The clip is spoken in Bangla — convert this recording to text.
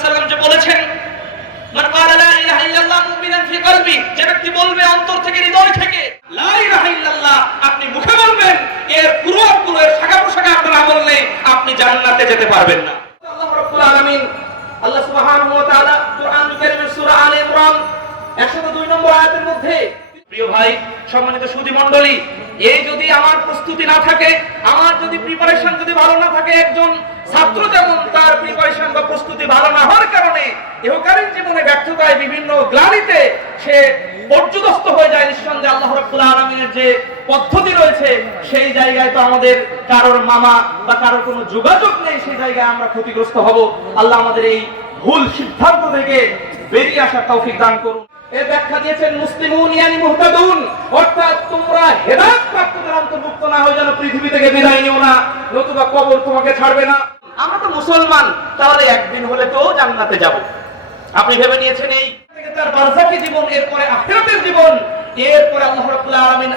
সাল্লাম আপনি জান্নাতে যেতে পারবেন না। যদি আমার প্রস্তুতি না থাকে, আমার যদি প্রিপারেশন যদি ভালো না থাকে, একজন ছাত্র যেমন, তার প্রিপারেশন জীবনে ব্যর্থতায় বিভিন্ন গ্লানিতে সে পর্যদস্ত হয়ে যায় নিঃসন্দেহে আল্লাহ রাব্বুল আলামিনের যে পদ্ধতি রয়েছে, সেই জায়গায় তো আমাদের কারোর মামা বা কারোর কোনো যোগাযোগ নেই, সেই জায়গায় আমরা ক্ষতিগ্রস্ত হব। আল্লাহ আমাদের এই ভুল সিদ্ধান্ত থেকে বেরিয়ে আসার তৌফিক দান করুন। এর ব্যাখ্যা দিয়েছেন ইয়ানি মুহতাদুন। অর্থাৎ তোমরা হেদায়েত প্রাপ্তদের অন্তর্ভুক্ত না হয়ে যেন পৃথিবী থেকে বিদায় নিও না, নতুবা কবর তোমাকে ছাড়বে না। আমরা তো মুসলমান, তাহলে একদিন হলে তো জান্নাতে যাব। আপনি ভেবে নিয়েছেন এই? তার বার্জাকি জীবন এরপরে আখেরাতের জীবন এরপরে আল্লাহ রাব্বুল আলামিন